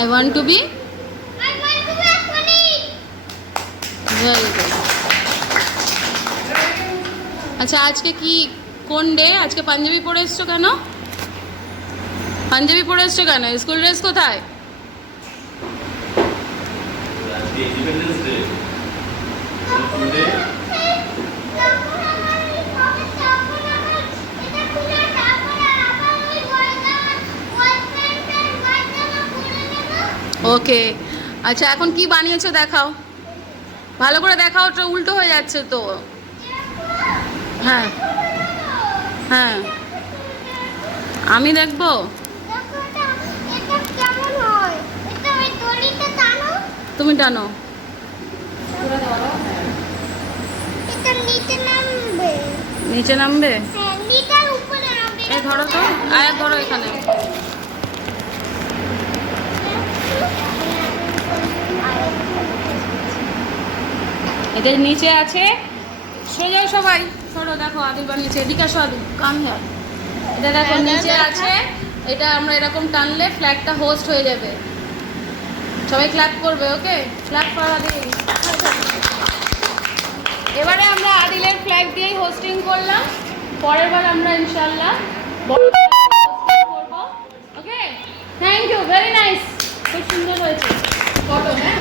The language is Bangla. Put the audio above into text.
I want to be I want to be a police. very good. আচ্ছা আজকে কি কোন ডে? আজকে পাঞ্জাবি পরে এসছো কেন? পাঞ্জাবি পরে এসছো কেন? স্কুল ড্রেস কোথায়? আজকে ইন্ডিপেন্ডেন্স ডে। Today okay. আচ্ছা এখন কি বানিয়েছো দেখাও, ভালো করে দেখাও, ওটা উল্টো হয়ে যাচ্ছে তো। হ্যাঁ হ্যাঁ আমি দেখবো। তুমি টানো। নিচে নামবে? এই ধরো তো, আয়া ধরো এখানে। এদের নিচে আছে, সোজা সবাই ধরো। দেখো আদিল বানিয়েছে, এদিকে আসো আদিল, কাম হ্যাঁ। এটা দেখো নিচে আছে, এটা আমরা এরকম টানলে ফ্ল্যাগটা হোস্ট হয়ে যাবে। সবাই ক্ল্যাপ করবে, ওকে? Clap for Adil. এবারে আমরা আদিলের ফ্ল্যাগ দিয়েই হোস্টিং করলাম, পরের বার আমরা ইনশাআল্লাহ বড় করব। ওকে, থ্যাংক ইউ, ভেরি নাইস, খুব সুন্দর হয়েছে ফটো। হ্যাঁ